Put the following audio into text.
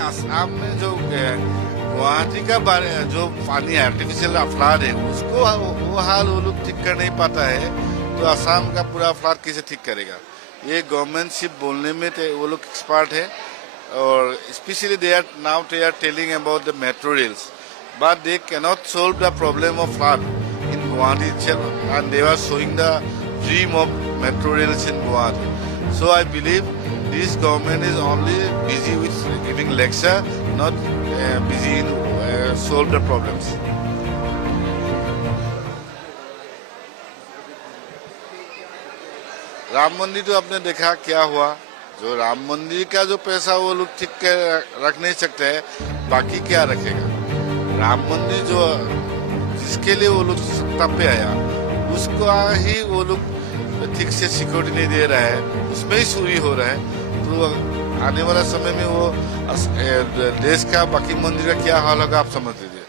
असम में जो गुवाहाटी का जो पानी है आर्टिफिशियल फ्लड है उसको वो हाल वो लोग ठीक कर नहीं पाता है, तो असम का पूरा फ्लड कैसे ठीक करेगा? ये गवर्नमेंट सिर्फ बोलने में वो लोग एक्सपर्ट है, और specially they are telling about the metro rails, but they cannot solve the problem of flood in Guwahati itself, and they are showing the dream of metro rails in Guwahati. So I believe this government is only busy with giving lecture, not busy in solve the problems. Ram मंदिर तो आपने देखा क्या हुआ, जो राम मंदिर का जो पैसा वो लोग ठीक कर रख नहीं सकते हैं, बाकी क्या रखेगा? राम मंदिर जो जिसके लिए वो लोग सत्ता पे आया उसको ही वो लोग ठीक से सिक्योरिटी नहीं दे रहा है, उसमें ही चोरी हो रहा है। तो आने वाला समय में वो देश का बाकी मंदिर का क्या हाल होगा आप समझ लीजिए।